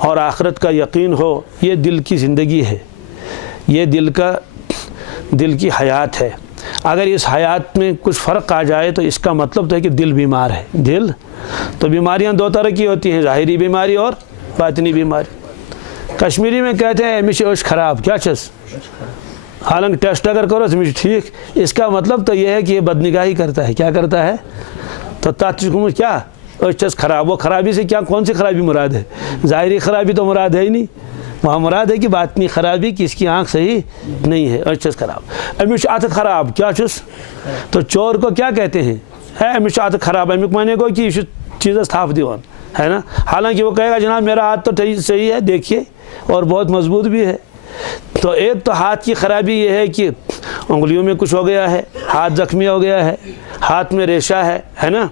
اور آخرت کا یقین ہو، یہ دل کی زندگی ہے، یہ دل کی حیات ہے۔ اگر اس حیات میں کچھ فرق آ جائے تو اس کا مطلب تو ہے کہ دل بیمار ہے۔ دل تو بیماریاں دو طرح کی ہوتی ہیں، ظاہری بیماری اور باطنی بیماری۔ کشمیری میں کہتے ہیں امیش اوش خراب، کیا چیز؟ حالانکہ ٹیسٹ اگر کرو تو ٹھیک، اس کا مطلب تو یہ ہے کہ یہ بدنگاہی کرتا ہے۔ کیا کرتا ہے؟ تو تاتش کیا اوش خراب، وہ خرابی سے کیا کون سی خرابی مراد ہے؟ ظاہری خرابی تو مراد ہے ہی نہیں، وہاں مراد ہے کہ باطنی خرابی کہ اس کی آنکھ صحیح نہیں ہے۔ اوش خراب، امیش آت خراب، کیا چیز؟ تو چور کو کیا کہتے ہیں؟ امیش آت خراب، امیک مانے کو کہ چیز تھاپ دیوان ہے نا، حالانکہ وہ کہے گا جناب میرا ہاتھ تو صحیح ہے، دیکھیے، اور بہت مضبوط بھی ہے۔ تو ایک تو ہاتھ کی خرابی یہ ہے کہ انگلیوں میں کچھ ہو گیا ہے، ہاتھ زخمی ہو گیا ہے، ہاتھ میں ریشہ ہے نا،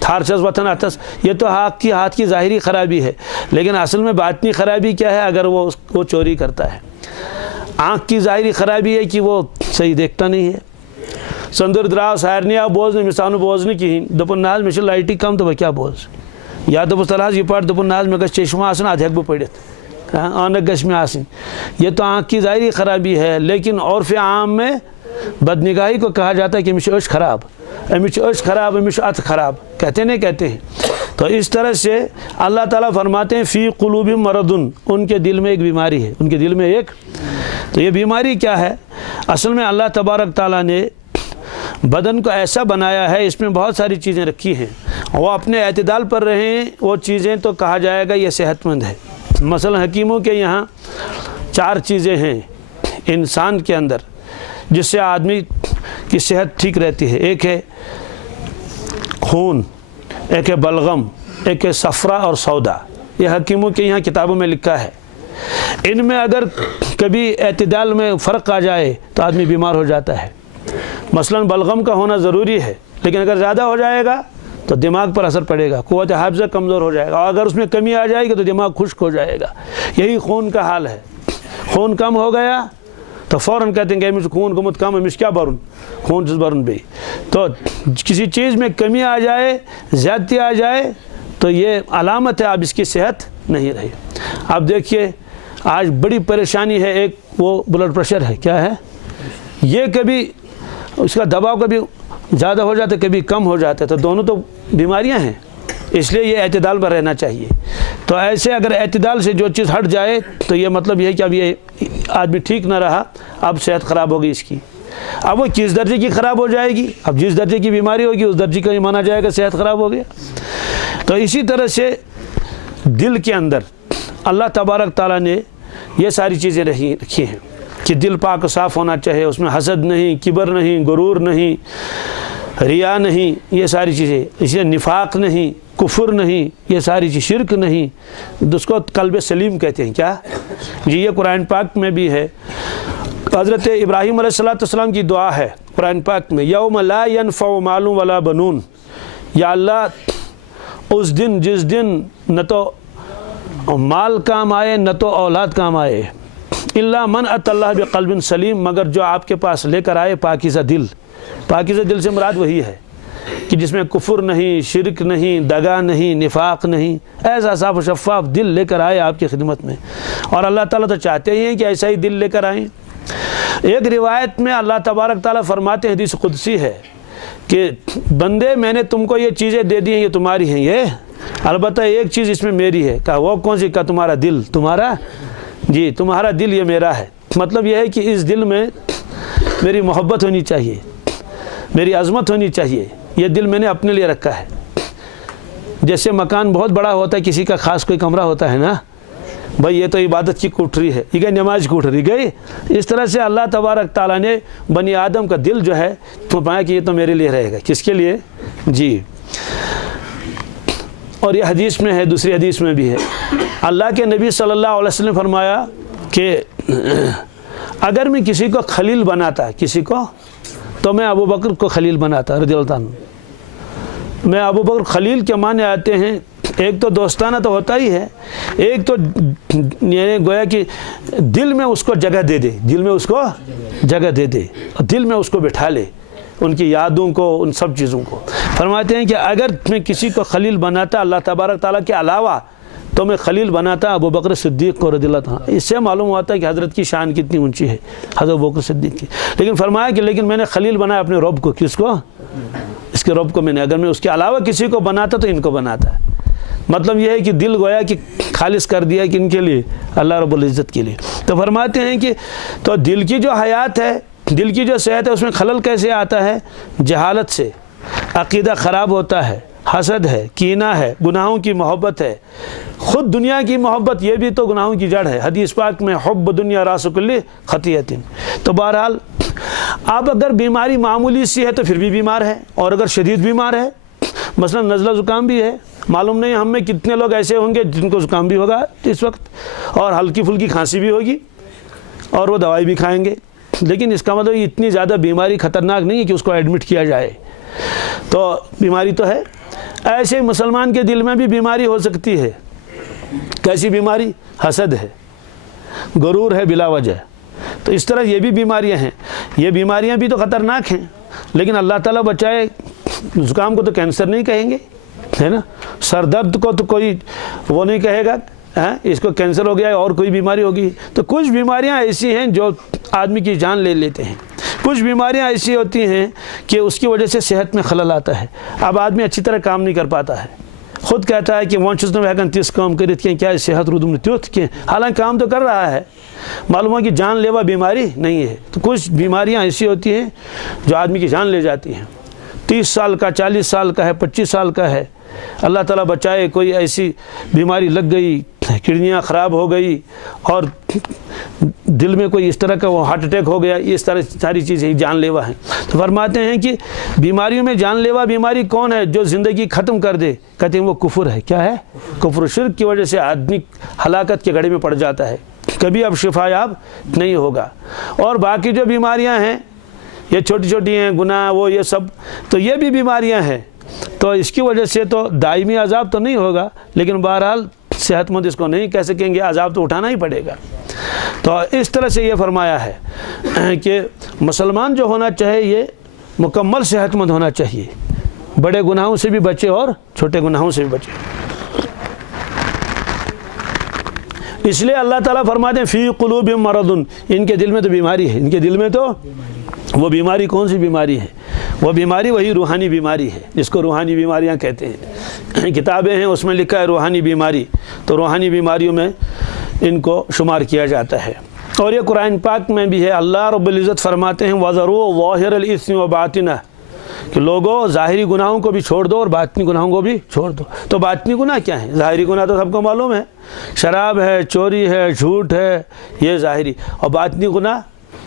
تھارچس وطن اتس، یہ تو ہاتھ کی ظاہری خرابی ہے۔ لیکن اصل میں باطنی خرابی کیا ہے؟ اگر وہ چوری کرتا ہے۔ آنکھ کی ظاہری خرابی ہے کہ وہ صحیح دیکھتا نہیں ہے۔ سندر دراو سارنیا بوزن مثانو بوزن کہین دپن ناز میں لائٹی کم تو کیا بوز، یا دپس تلحظ یہ پڑھ دپن ناز میں گھس چشمہ آسن ادھ ہیکہ بہ پڑھت، آنکھ گھس میں آسن۔ یہ تو آنکھ کی ظاہری خرابی ہے، لیکن عرف عام میں بدنگاہی کو کہا جاتا ہے کہ امیش اوش خراب، امیش اوش خراب، امیش ات خراب، کہتے نہیں کہتے ہیں۔ تو اس طرح سے اللہ تعالیٰ فرماتے ہیں فی قلوبہم مرض، ان کے دل میں ایک بیماری ہے، ان کے دل میں ایک۔ تو یہ بیماری کیا ہے؟ اصل میں اللہ تبارک تعالیٰ نے بدن کو ایسا بنایا ہے، اس میں بہت ساری چیزیں رکھی ہیں، وہ اپنے اعتدال پر رہیں وہ چیزیں تو کہا جائے گا یہ صحت مند ہے۔ مثلا حکیموں کے یہاں 4 چیزیں ہیں انسان کے اندر جس سے آدمی کی صحت ٹھیک رہتی ہے۔ ایک ہے خون، ایک ہے بلغم، ایک ہے صفرا اور سودا۔ یہ حکیموں کے یہاں کتابوں میں لکھا ہے۔ ان میں اگر کبھی اعتدال میں فرق آ جائے تو آدمی بیمار ہو جاتا ہے۔ مثلا بلغم کا ہونا ضروری ہے، لیکن اگر زیادہ ہو جائے گا تو دماغ پر اثر پڑے گا، قوت حافظہ کمزور ہو جائے گا، اور اگر اس میں کمی آ جائے گی تو دماغ خشک ہو جائے گا۔ یہی خون کا حال ہے، خون کم ہو گیا تو فوراً کہتے ہیں کہ امس خون گمت کم، امس کیا برن، خون چس برن بھی۔ تو کسی چیز میں کمی آ جائے، زیادتی آ جائے تو یہ علامت ہے اب اس کی صحت نہیں رہی۔ اب دیکھیے آج بڑی پریشانی ہے، ایک وہ بلڈ پریشر ہے، کیا ہے یہ؟ کبھی اس کا دباؤ کبھی زیادہ ہو جاتا ہے، کبھی کم ہو جاتا ہے، تو دونوں تو بیماریاں ہیں، اس لیے یہ اعتدال پر رہنا چاہیے۔ تو ایسے اگر اعتدال سے جو چیز ہٹ جائے تو یہ مطلب یہ ہے کہ اب یہ آدمی ٹھیک نہ رہا، اب صحت خراب ہوگی اس کی۔ اب وہ کس درجے کی خراب ہو جائے گی؟ اب جس درجے کی بیماری ہوگی اس درجے کا یہ مانا جائے گا صحت خراب ہو گیا۔ تو اسی طرح سے دل کے اندر اللہ تبارک تعالیٰ نے یہ ساری چیزیں رکھی ہیں کہ دل پاک صاف ہونا چاہیے، اس میں حسد نہیں، کبر نہیں، غرور نہیں، ریا نہیں، یہ ساری چیزیں، اس لیے نفاق نہیں، کفر نہیں، یہ ساری چیز، شرک نہیں، اس کو قلب سلیم کہتے ہیں۔ کیا جی؟ یہ قرآن پاک میں بھی ہے۔ حضرت ابراہیم علیہ السلام کی دعا ہے قرآن پاک میں، یوم لا ینفع مال ولا بنون، یا اللہ اس دن جس دن نہ تو مال کام آئے نہ تو اولاد کام آئے، الا من اتى اللہ بقلب سلیم، مگر جو آپ کے پاس لے کر آئے پاکیزہ دل۔ پاکیزہ دل سے مراد وہی ہے کہ جس میں کفر نہیں، شرک نہیں، دغا نہیں، نفاق نہیں، ایسا صاف و شفاف دل لے کر آئے آپ کی خدمت میں۔ اور اللہ تعالیٰ تو چاہتے ہی ہیں کہ ایسا ہی دل لے کر آئیں۔ ایک روایت میں اللہ تبارک تعالیٰ فرماتے ہیں، حدیث قدسی ہے کہ بندے میں نے تم کو یہ چیزیں دے دی ہیں، یہ تمہاری ہیں، یہ البتہ ایک چیز اس میں میری ہے۔ کہا وہ کون سی؟ کہا تمہارا دل۔ تمہارا؟ جی تمہارا دل یہ میرا ہے۔ مطلب یہ ہے کہ اس دل میں میری محبت ہونی چاہیے، میری عظمت ہونی چاہیے، یہ دل میں نے اپنے لیے رکھا ہے۔ جیسے مکان بہت بڑا ہوتا ہے، کسی کا خاص کوئی کمرہ ہوتا ہے نا، بھائی یہ تو عبادت کی کوٹری ہے، یہ گئی نماز کوٹری گئی۔ اس طرح سے اللہ تبارک تعالیٰ نے بنی آدم کا دل جو ہے تو پایا کہ یہ تو میرے لیے رہے گا۔ کس کے لیے؟ جی۔ اور یہ حدیث میں ہے، دوسری حدیث میں بھی ہے، اللہ کے نبی صلی اللہ علیہ وسلم نے فرمایا کہ اگر میں کسی کو خلیل بناتا، کسی کو، تو میں ابو بکر کو خلیل بناتا رضی اللہ عنہ۔ میں ابو بکر، خلیل کے معنی آتے ہیں ایک تو دوستانہ تو ہوتا ہی ہے، ایک تو یعنی گویا کہ دل میں اس کو جگہ دے دے، دل میں اس کو جگہ دے دے، دل میں اس کو بٹھا لے، ان کی یادوں کو، ان سب چیزوں کو۔ فرماتے ہیں کہ اگر میں کسی کو خلیل بناتا اللہ تبارک تعالیٰ کے علاوہ تو میں خلیل بناتا ابو بکر صدیق کو رضی اللہ عنہ۔ اس سے معلوم ہوتا ہے کہ حضرت کی شان کتنی اونچی ہے حضرت ابو بکر صدیق کی۔ لیکن فرمایا کہ لیکن میں نے خلیل بنایا اپنے رب کو۔ کس کو؟ اس کے رب کو میں نے۔ اگر میں اس کے علاوہ کسی کو بناتا تو ان کو بناتا۔ مطلب یہ ہے کہ دل گویا کہ خالص کر دیا کہ ان کے لیے، اللہ رب العزت کے لیے۔ تو فرماتے ہیں کہ تو دل کی جو حیات ہے، دل کی جو صحت ہے، اس میں خلل کیسے آتا ہے؟ جہالت سے عقیدہ خراب ہوتا ہے، حسد ہے، کینہ ہے، گناہوں کی محبت ہے، خود دنیا کی محبت، یہ بھی تو گناہوں کی جڑ ہے۔ حدیث پاک میں حب دنیا راس کل خطیۃ۔ تو بہرحال اب اگر بیماری معمولی سی ہے تو پھر بھی بیمار ہے، اور اگر شدید بیمار ہے، مثلا نزلہ زکام بھی ہے، معلوم نہیں ہم میں کتنے لوگ ایسے ہوں گے جن کو زکام بھی ہوگا اس وقت، اور ہلکی پھلکی کھانسی بھی ہوگی، اور وہ دوائی بھی کھائیں گے، لیکن اس کا مطلب اتنی زیادہ بیماری خطرناک نہیں ہے کہ اس کو ایڈمٹ کیا جائے۔ تو بیماری تو ہے۔ ایسے مسلمان کے دل میں بھی بیماری ہو سکتی ہے۔ کیسی بیماری؟ حسد ہے، غرور ہے بلا وجہ۔ تو اس طرح یہ بھی بیماریاں ہیں۔ یہ بیماریاں بھی تو خطرناک ہیں، لیکن اللہ تعالیٰ بچائے۔ زکام کو تو کینسر نہیں کہیں گے، ہے نا؟ سر درد کو تو کوئی وہ نہیں کہے گا اس کو کینسر ہو گیا ہے اور کوئی بیماری ہوگی۔ تو کچھ بیماریاں ایسی ہیں جو آدمی کی جان لے لیتے ہیں، کچھ بیماریاں ایسی ہوتی ہیں کہ اس کی وجہ سے صحت میں خلل آتا ہے۔ اب آدمی اچھی طرح کام نہیں کر پاتا ہے، خود کہتا ہے کہ وہ چیز نہ ہیکن تیس کام کرت کہ کیا صحت رودم نے تیوت کہ، حالانکہ کام تو کر رہا ہے، معلوم ہے کہ جان لیوا بیماری نہیں ہے۔ تو کچھ بیماریاں ایسی ہوتی ہیں جو آدمی کی جان لے جاتی ہیں۔ 30 سال کا، 40 سال کا ہے، 25 سال کا ہے، اللہ تعالیٰ بچائے کوئی ایسی بیماری لگ گئی، کڈنیاں خراب ہو گئی، اور دل میں کوئی اس طرح کا وہ ہارٹ اٹیک ہو گیا، اس طرح ساری چیزیں جان لیوا ہیں۔ تو فرماتے ہیں کہ بیماریوں میں جان لیوا بیماری کون ہے؟ جو زندگی ختم کر دے، کہتے ہیں وہ کفر ہے۔ کیا ہے؟ کفر و شرک کی وجہ سے آدمی ہلاکت کے گڑھے میں پڑ جاتا ہے، کبھی اب شفا یاب نہیں ہوگا۔ اور باقی جو بیماریاں ہیں یہ چھوٹی چھوٹی ہیں، گناہ وہ یہ سب، تو یہ بھی بیماریاں ہیں۔ تو اس کی وجہ سے تو دائمی عذاب تو نہیں ہوگا، لیکن بہرحال صحت مند اس کو نہیں کہہ سکیں گے، عذاب تو اٹھانا ہی پڑے گا۔ تو اس طرح سے یہ فرمایا ہے کہ مسلمان جو ہونا چاہے یہ مکمل صحت مند ہونا چاہیے، بڑے گناہوں سے بھی بچے اور چھوٹے گناہوں سے بھی بچے۔ اس لیے اللہ تعالیٰ فرماتے ہیں فی قلوبہم مرض، ان کے دل میں تو بیماری ہے۔ ان کے دل میں تو وہ بیماری کون سی بیماری ہے؟ وہ بیماری وہی روحانی بیماری ہے، جس کو روحانی بیماریاں کہتے ہیں۔ کتابیں ہیں اس میں لکھا ہے روحانی بیماری، تو روحانی بیماریوں میں ان کو شمار کیا جاتا ہے۔ اور یہ قرآن پاک میں بھی ہے، اللہ رب العزت فرماتے ہیں وَذَرُوا ظَاهِرَ الْإِثْمِ وَبَاطِنَهُ، کہ لوگوں ظاہری گناہوں کو بھی چھوڑ دو اور باطنی گناہوں کو بھی چھوڑ دو۔ تو باطنی گناہ کیا ہیں؟ ظاہری گناہ تو سب کو معلوم ہے، شراب ہے، چوری ہے، جھوٹ ہے، یہ ظاہری۔ اور باطنی گناہ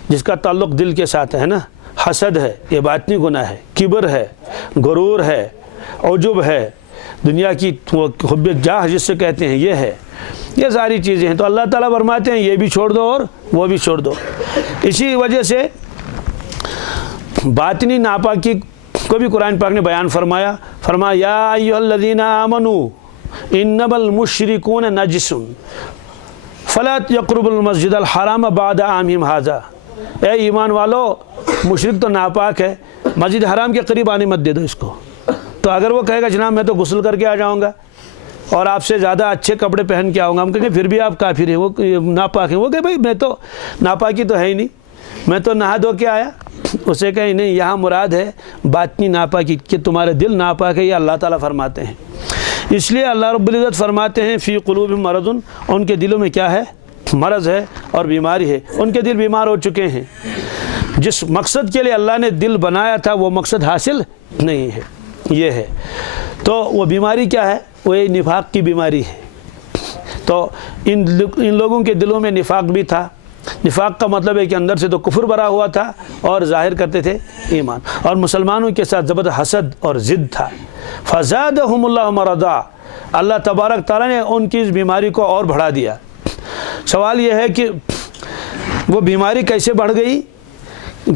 جس کا تعلق دل کے ساتھ ہے نا، حسد ہے، یہ باطنی گناہ ہے، کبر ہے، غرور ہے، عجب ہے، دنیا کی حب جاہ جس سے کہتے ہیں یہ ہے، یہ ساری چیزیں ہیں۔ تو اللہ تعالیٰ فرماتے ہیں یہ بھی چھوڑ دو اور وہ بھی چھوڑ دو۔ اسی وجہ سے باطنی ناپاکی کو بھی قرآن پاک نے بیان فرمایا یا ایھا الذین آمنوا انما المشرکون نجس فلا یقربوا المسجد الحرام بعد عامہم ھذا، اے ایمان والو مشرک تو ناپاک ہے، مسجد حرام کے قریب آنے مت دے دو اس کو۔ تو اگر وہ کہے گا جناب میں تو غسل کر کے آ جاؤں گا اور آپ سے زیادہ اچھے کپڑے پہن کے آؤں گا، ہم کہیں گے پھر بھی آپ کافر ہیں، وہ ناپاک ہیں۔ وہ کہ بھائی میں تو ناپاکی تو ہے ہی نہیں، میں تو نہا دھو کے آیا۔ اسے کہیں نہیں، یہاں مراد ہے باطنی ناپاکی، کہ تمہارے دل ناپاک ہے، یہ اللہ تعالیٰ فرماتے ہیں۔ اس لیے اللہ رب العزت فرماتے ہیں فی قلوبہم مرض، ان کے دلوں میں کیا ہے؟ مرض ہے اور بیماری ہے، ان کے دل بیمار ہو چکے ہیں۔ جس مقصد کے لیے اللہ نے دل بنایا تھا وہ مقصد حاصل نہیں ہے، یہ ہے۔ تو وہ بیماری کیا ہے؟ وہ یہ نفاق کی بیماری ہے۔ تو ان لوگوں کے دلوں میں نفاق بھی تھا۔ نفاق کا مطلب ہے کہ اندر سے تو کفر بھرا ہوا تھا اور ظاہر کرتے تھے ایمان، اور مسلمانوں کے ساتھ زبردست حسد اور ضد تھا۔ فزادہم اللہ مرضا، اللہ تبارک تعالیٰ نے ان کی اس بیماری کو اور بڑھا دیا۔ سوال یہ ہے کہ وہ بیماری کیسے بڑھ گئی؟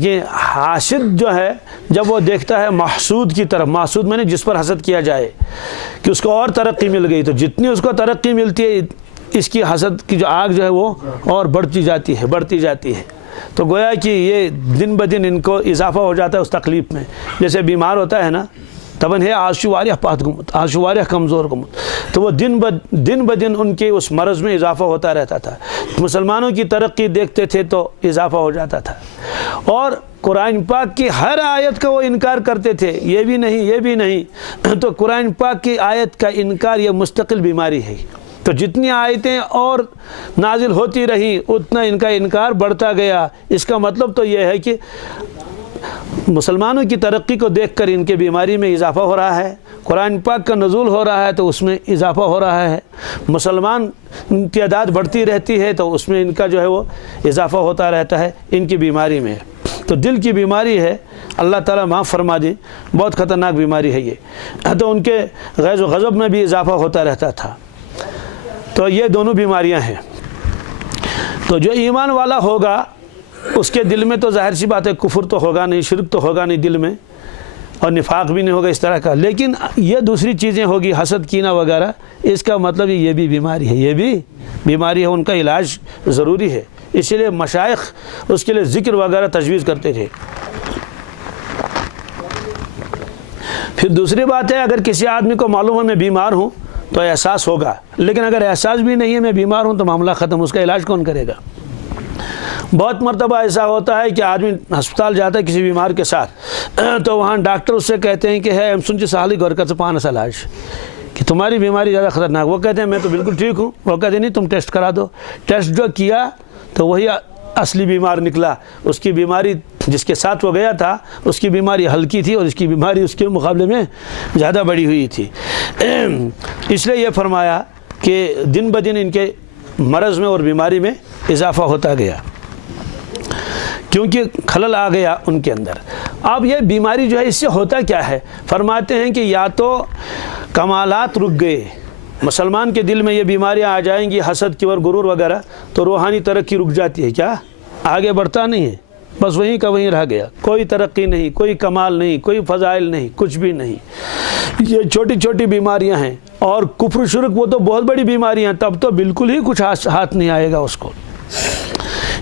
کہ حاسد جو ہے جب وہ دیکھتا ہے محسود کی طرف، محسود میں نے جس پر حسد کیا جائے کہ اس کو اور ترقی مل گئی، تو جتنی اس کو ترقی ملتی ہے اس کی حسد کی جو آگ جو ہے وہ اور بڑھتی جاتی ہے۔ تو گویا کہ یہ دن بدن ان کو اضافہ ہو جاتا ہے اس تکلیف میں۔ جیسے بیمار ہوتا ہے نا دپان ہے آج واریاہ پتھ گومت، آج واریاہ کمزور گومت. تو وہ دن بدن ان کے اس مرض میں اضافہ ہوتا رہتا تھا. مسلمانوں کی ترقی دیکھتے تھے تو اضافہ ہو جاتا تھا، اور قرآن پاک کی ہر آیت کا وہ انکار کرتے تھے، یہ بھی نہیں یہ بھی نہیں. تو قرآن پاک کی آیت کا انکار یہ مستقل بیماری ہے. تو جتنی آیتیں اور نازل ہوتی رہیں اتنا ان کا انکار بڑھتا گیا. اس کا مطلب تو یہ ہے کہ مسلمانوں کی ترقی کو دیکھ کر ان کے بیماری میں اضافہ ہو رہا ہے. قرآن پاک کا نزول ہو رہا ہے تو اس میں اضافہ ہو رہا ہے. مسلمان کی تعداد بڑھتی رہتی ہے تو اس میں ان کا جو ہے وہ اضافہ ہوتا رہتا ہے ان کی بیماری میں. تو دل کی بیماری ہے، اللہ تعالیٰ معاف فرما دے، بہت خطرناک بیماری ہے یہ. تو ان کے غیظ و غضب میں بھی اضافہ ہوتا رہتا تھا. تو یہ دونوں بیماریاں ہیں. تو جو ایمان والا ہوگا اس کے دل میں تو ظاہر سی بات ہے کفر تو ہوگا نہیں، شرک تو ہوگا نہیں دل میں، اور نفاق بھی نہیں ہوگا اس طرح کا. لیکن یہ دوسری چیزیں ہوگی، حسد کینہ وغیرہ. اس کا مطلب یہ بھی بیماری ہے، یہ بھی بیماری ہے، ان کا علاج ضروری ہے. اسی لیے مشائخ اس کے لیے ذکر وغیرہ تجویز کرتے تھے. پھر دوسری بات ہے، اگر کسی آدمی کو معلوم ہے میں بیمار ہوں تو احساس ہوگا، لیکن اگر احساس بھی نہیں ہے میں بیمار ہوں تو معاملہ ختم. اس کا علاج کون کرے گا؟ بہت مرتبہ ایسا ہوتا ہے کہ آدمی ہسپتال جاتا ہے کسی بیمار کے ساتھ، تو وہاں ڈاکٹر اس سے کہتے ہیں کہ ہے ایم سن سالی گھر کا پانس علاج کہ تمہاری بیماری زیادہ خطرناک. وہ کہتے ہیں میں تو بالکل ٹھیک ہوں. وہ کہتے ہیں نہیں تم ٹیسٹ کرا دو. ٹیسٹ جو کیا تو وہی اصلی بیمار نکلا. اس کی بیماری جس کے ساتھ وہ گیا تھا اس کی بیماری ہلکی تھی اور اس کی بیماری اس کے مقابلے میں زیادہ بڑی ہوئی تھی. اس لیے یہ فرمایا کہ دن بدن ان کے مرض میں اور بیماری میں اضافہ ہوتا گیا کیونکہ خلل آ گیا ان کے اندر. اب یہ بیماری جو ہے اس سے ہوتا کیا ہے؟ فرماتے ہیں کہ یا تو کمالات رک گئے، مسلمان کے دل میں یہ بیماریاں آ جائیں گی، حسد کبر غرور وغیرہ، تو روحانی ترقی رک جاتی ہے. کیا آگے بڑھتا نہیں ہے، بس وہیں کا وہیں رہ گیا. کوئی ترقی نہیں، کوئی کمال نہیں، کوئی فضائل نہیں، کچھ بھی نہیں. یہ چھوٹی چھوٹی بیماریاں ہیں. اور کفر شرک وہ تو بہت بڑی بیماریاں، تب تو بالکل ہی کچھ ہاتھ نہیں آئے گا اس کو.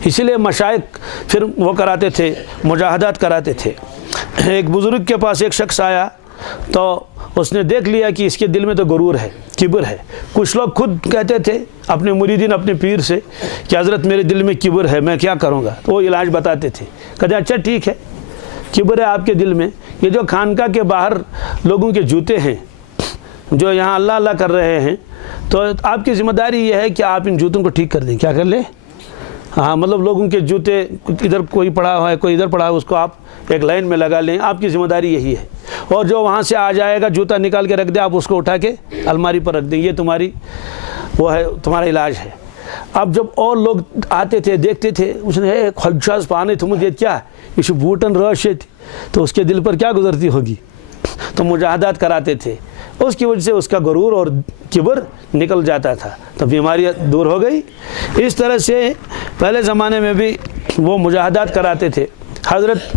اسی لیے مشائخ پھر وہ کراتے تھے، مجاہدات کراتے تھے. ایک بزرگ کے پاس ایک شخص آیا تو اس نے دیکھ لیا کہ اس کے دل میں تو غرور ہے، کبر ہے. کچھ لوگ خود کہتے تھے اپنے مریدین اپنے پیر سے کہ حضرت میرے دل میں کبر ہے، میں کیا کروں گا؟ تو وہ علاج بتاتے تھے. کہتے اچھا ٹھیک ہے، کبر ہے آپ کے دل میں. یہ جو خانقاہ کے باہر لوگوں کے جوتے ہیں جو یہاں اللہ اللہ کر رہے ہیں، تو آپ کی ذمہ داری یہ ہے کہ آپ ان جوتوں کو ٹھیک کر دیں. کیا کر لیں؟ ہاں، مطلب لوگوں کے جوتے ادھر کوئی پڑا ہوا ہے کوئی ادھر پڑا ہے، اس کو آپ ایک لائن میں لگا لیں. آپ کی ذمہ داری یہی ہے. اور جو وہاں سے آ جائے گا جوتا نکال کے رکھ دیں، آپ اس کو اٹھا کے الماری پر رکھ دیں. یہ تمہاری وہ ہے، تمہارا علاج ہے. اب جب اور لوگ آتے تھے دیکھتے تھے، اس نے خدشاز پانے تھے مجھے کیا یہ بوٹن راشے تھی، تو اس کے دل پر کیا گزرتی ہوگی. تو مجاہدات کراتے تھے، اس کی وجہ سے اس کا غرور اور کبر نکل جاتا تھا، تو بیماریاں دور ہو گئی. اس طرح سے پہلے زمانے میں بھی وہ مجاہدات کراتے تھے. حضرت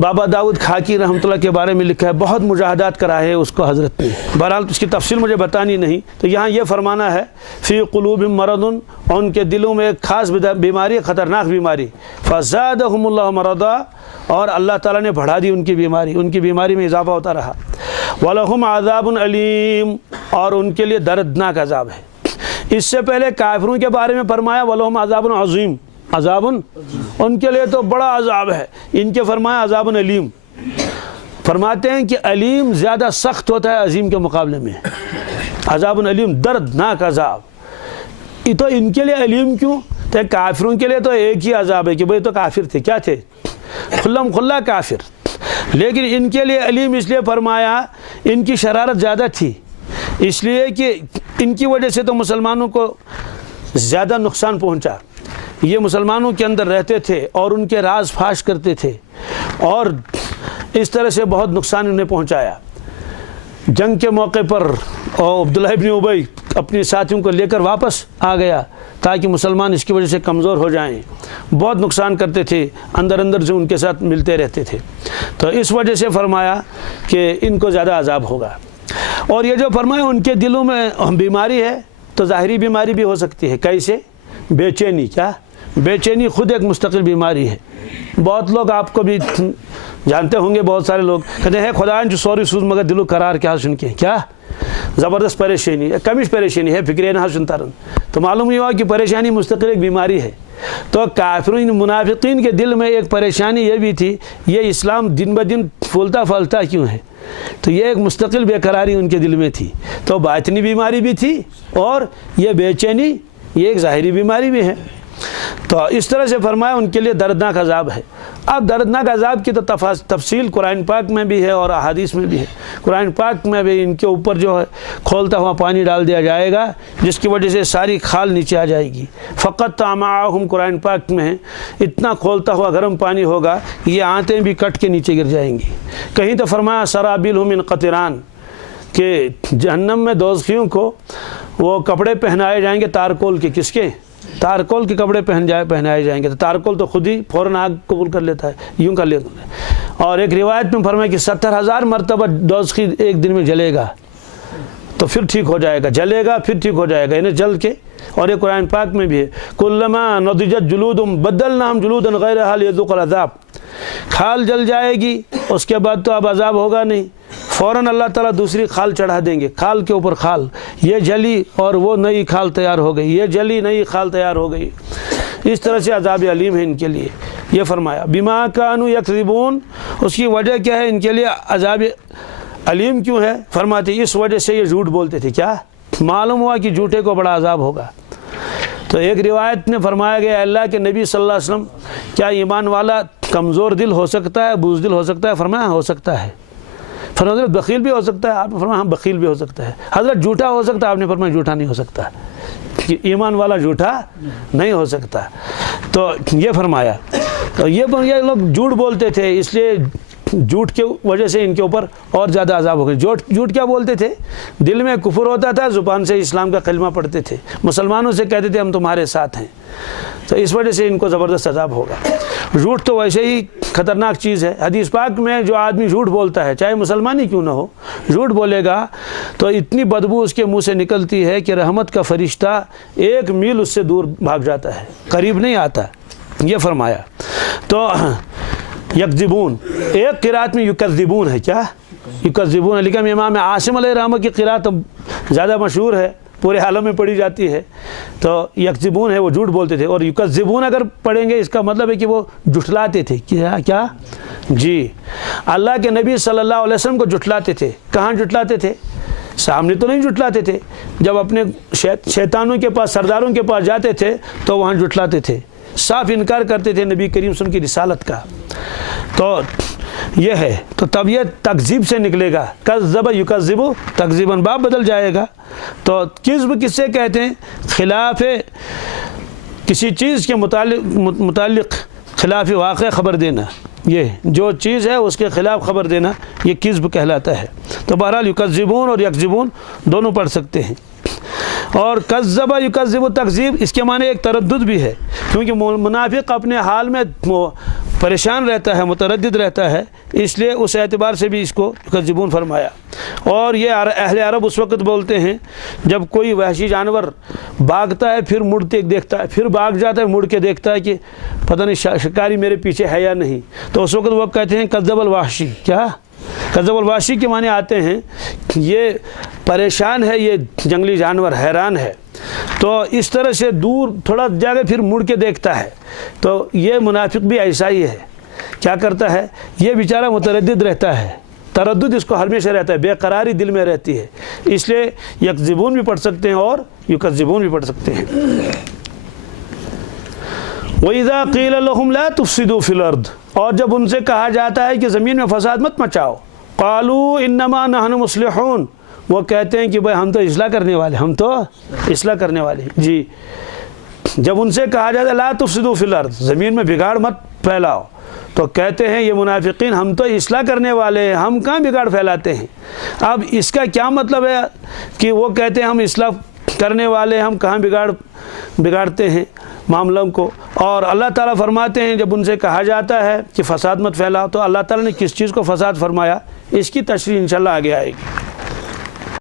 بابا داؤد خاکی رحمۃ اللہ کے بارے میں لکھا ہے، بہت مجاہدات کرائے اس کو حضرت نے. بہرحال اس کی تفصیل مجھے بتانی نہیں. تو یہاں یہ فرمانا ہے فی قلوبہم مرض، ان کے دلوں میں ایک خاص بیماری، خطرناک بیماری. فزادہم اللہ مرضا، اور اللہ تعالیٰ نے بڑھا دی ان کی بیماری، ان کی بیماری میں اضافہ ہوتا رہا. وَلَهُمْ عَذَابٌ علیم، اور ان کے لیے دردناک عذاب ہے. اس سے پہلے کافروں کے بارے میں فرمایا وَلَهُمْ عَذَابٌ عظیم، عذاب ان کے لیے تو بڑا عذاب ہے. ان کے فرمایا عذاب علیم. فرماتے ہیں کہ علیم زیادہ سخت ہوتا ہے عظیم کے مقابلے میں. عذاب علیم، دردناک عذاب. تو ان کے لیے علیم کیوں؟ تو کافروں کے لیے تو ایک ہی عذاب ہے کہ بھئی تو کافر تھے، کیا تھے؟ کھلم کھلا کافر. لیکن ان کے لیے علیم اس لیے فرمایا ان کی شرارت زیادہ تھی، اس لیے کہ ان کی وجہ سے تو مسلمانوں کو زیادہ نقصان پہنچا. یہ مسلمانوں کے اندر رہتے تھے اور ان کے راز فاش کرتے تھے، اور اس طرح سے بہت نقصان انہیں پہنچایا. جنگ کے موقع پر عبداللہ ابن ابی اپنے ساتھیوں کو لے کر واپس آ گیا تاکہ مسلمان اس کی وجہ سے کمزور ہو جائیں. بہت نقصان کرتے تھے، اندر اندر سے ان کے ساتھ ملتے رہتے تھے. تو اس وجہ سے فرمایا کہ ان کو زیادہ عذاب ہوگا. اور یہ جو فرمایا ان کے دلوں میں بیماری ہے، تو ظاہری بیماری بھی ہو سکتی ہے. کیسے؟ بے چینی. کیا بے چینی خود ایک مستقل بیماری ہے. بہت لوگ آپ کو بھی جانتے ہوں گے, بہت سارے لوگ کہتے ہیں خدا جو سوری سوز مگر دلو قرار کیا سن کے, کیا زبردست پریشانی ہے, کمیش پریشانی ہے, فکرے نہ سنتا رہن. تو معلوم یہ ہوا کہ پریشانی مستقل ایک بیماری ہے. تو کافرین منافقین کے دل میں ایک پریشانی یہ بھی تھی, یہ اسلام دن بدن پھولتا پھلتا کیوں ہے. تو یہ ایک مستقل بے قراری ان کے دل میں تھی. تو باطنی بیماری بھی تھی اور یہ بے چینی یہ ایک ظاہری بیماری بھی ہے. تو اس طرح سے فرمایا ان کے لیے دردناک عذاب ہے. اب دردناک عذاب کی تو تفصیل قرآن پاک میں بھی ہے اور احادیث میں بھی ہے. قرآن پاک میں بھی ان کے اوپر جو ہے کھولتا ہوا پانی ڈال دیا جائے گا, جس کی وجہ سے ساری کھال نیچے آ جائے گی. فقط معاہم قرآن پاک میں ہے, اتنا کھولتا ہوا گرم پانی ہوگا یہ آنتیں بھی کٹ کے نیچے گر جائیں گی. کہیں تو فرمایا سرابیلہم من قطران, کہ جہنم میں دوزخیوں کو وہ کپڑے پہنائے جائیں گے تارکول کے. کس کے؟ تارکول کے کپڑے پہنائے جائیں گے. تو تارکول تو خود ہی فوراً آگ قبول کر لیتا ہے, یوں کر لیتا ہے. اور ایک روایت میں فرمایا کہ 70,000 مرتبہ دوزخی ایک دن میں جلے گا تو پھر ٹھیک ہو جائے گا, جلے گا پھر ٹھیک ہو جائے گا, یعنی جل کے. اور یہ قرآن پاک میں بھی ہے, کلما نضجت جلودہم بدلناہم جلودا غیرہا لیذوقوا العذاب. کھال جل جائے گی, اس کے بعد تو اب عذاب ہوگا نہیں, فوراً اللہ تعالیٰ دوسری کھال چڑھا دیں گے, کھال کے اوپر کھال. یہ جلی اور وہ نئی کھال تیار ہو گئی, یہ جلی نئی کھال تیار ہو گئی. اس طرح سے عذاب علیم ہے ان کے لیے. یہ فرمایا بما کانوا یکذبون, اس کی وجہ کیا ہے ان کے لیے عذاب علیم کیوں ہے؟ فرماتے اس وجہ سے یہ جھوٹ بولتے تھے. کیا معلوم ہوا کہ جھوٹے کو بڑا عذاب ہوگا. تو ایک روایت میں فرمایا گیا اللہ کے نبی صلی اللہ علیہ وسلم, کیا ایمان والا کمزور دل ہو سکتا ہے, بزدل ہو سکتا ہے؟ فرمایا ہو سکتا ہے. فرمایا حضرت بخیل بھی ہو سکتا ہے؟ آپ نے فرمایا ہاں بخیل بھی ہو سکتا ہے. حضرت جھوٹا ہو سکتا ہے؟ آپ نے فرمایا جھوٹا نہیں ہو سکتا, کہ ایمان والا جھوٹا نہیں ہو سکتا. تو یہ فرمایا. تو یہ لوگ جھوٹ بولتے تھے, اس لیے جھوٹ کے وجہ سے ان کے اوپر اور زیادہ عذاب ہو گئے. جھوٹ کیا بولتے تھے؟ دل میں کفر ہوتا تھا, زبان سے اسلام کا کلمہ پڑھتے تھے, مسلمانوں سے کہتے تھے ہم تمہارے ساتھ ہیں. تو اس وجہ سے ان کو زبردست عذاب ہوگا. جھوٹ تو ویسے ہی خطرناک چیز ہے. حدیث پاک میں جو آدمی جھوٹ بولتا ہے, چاہے مسلمان ہی کیوں نہ ہو, جھوٹ بولے گا تو اتنی بدبو اس کے منہ سے نکلتی ہے کہ رحمت کا فرشتہ 1 میل اس سے دور بھاگ جاتا ہے, قریب نہیں آتا. یہ فرمایا. تو یکذبون, ایک قرات میں یکذبون ہے. کیا یکذبون ہے؟ لیکن امام عاصم علیہ الرحمہ کی قرات زیادہ مشہور ہے, پورے عالم میں پڑھی جاتی ہے. تو یکذبون ہے, وہ جھوٹ بولتے تھے. اور یکذبون اگر پڑھیں گے اس کا مطلب ہے کہ وہ جھٹلاتے تھے. کیا جی, اللہ کے نبی صلی اللہ علیہ وسلم کو جھٹلاتے تھے. کہاں جھٹلاتے تھے؟ سامنے تو نہیں جھٹلاتے تھے, جب اپنے شیطانوں کے پاس, سرداروں کے پاس جاتے تھے تو وہاں جھٹلاتے تھے, صاف انکار کرتے تھے نبی کریم صلی اللہ علیہ وسلم کی رسالت کا. تو یہ ہے. تو تب یہ تکذیب سے نکلے گا. کذب یکذب تکذیباً, باب بدل جائے گا. تو کذب کس سے کہتے ہیں؟ خلاف کسی چیز کے متعلق خلاف واقع خبر دینا. یہ جو چیز ہے اس کے خلاف خبر دینا, یہ کذب کہلاتا ہے. تو بہرحال یکذبون اور یکذبون دونوں پڑھ سکتے ہیں. اور کذب یکذب تکذیب, اس کے معنی ایک تردد بھی ہے, کیونکہ منافق اپنے حال میں پریشان رہتا ہے, متردد رہتا ہے, اس لیے اس اعتبار سے بھی اس کو یکذبون فرمایا. اور یہ اہل عرب اس وقت بولتے ہیں جب کوئی وحشی جانور بھاگتا ہے پھر مڑ کے دیکھتا ہے, پھر بھاگ جاتا ہے, مڑ کے دیکھتا ہے کہ پتہ نہیں شکاری میرے پیچھے ہے یا نہیں, تو اس وقت وہ کہتے ہیں کذب الوحشی. کیا کذب الوحشی کے معنی آتے ہیں یہ پریشان ہے, یہ جنگلی جانور حیران ہے. تو اس طرح سے دور تھوڑا جا کے پھر مڑ کے دیکھتا ہے. تو یہ منافق بھی ایسا ہی ہے. کیا کرتا ہے؟ یہ بیچارہ متردد رہتا ہے, تردد اس کو ہمیشہ رہتا ہے, بے قراری دل میں رہتی ہے. اس لیے یکذبون بھی پڑھ سکتے ہیں اور یکذبون بھی پڑھ سکتے ہیں. وَإِذَا قِيلَ لَهُمْ لَا تُفْسِدُوا فِي الْأَرْضِ, اور جب ان سے کہا جاتا ہے کہ زمین میں فساد مت مچاؤ, قَالُوا إِنَّمَا نَحْنُ مُصْلِحُونَ, وہ کہتے ہیں کہ بھائی ہم تو اصلاح کرنے والے, ہم تو اصلاح کرنے والے. جی, جب ان سے کہا جاتا ہے لا تفسدوا فی الارض, زمین میں بگاڑ مت پھیلاؤ, تو کہتے ہیں یہ منافقین ہم تو اصلاح کرنے والے ہیں, ہم کہاں بگاڑ پھیلاتے ہیں. اب اس کا کیا مطلب ہے کہ وہ کہتے ہیں ہم اصلاح کرنے والے, ہم کہاں بگاڑتے ہیں معاملوں کو. اور اللہ تعالیٰ فرماتے ہیں جب ان سے کہا جاتا ہے کہ فساد مت پھیلاؤ, تو اللہ تعالیٰ نے کس چیز کو فساد فرمایا, اس کی تشریح انشاءاللہ آگے آئے گی.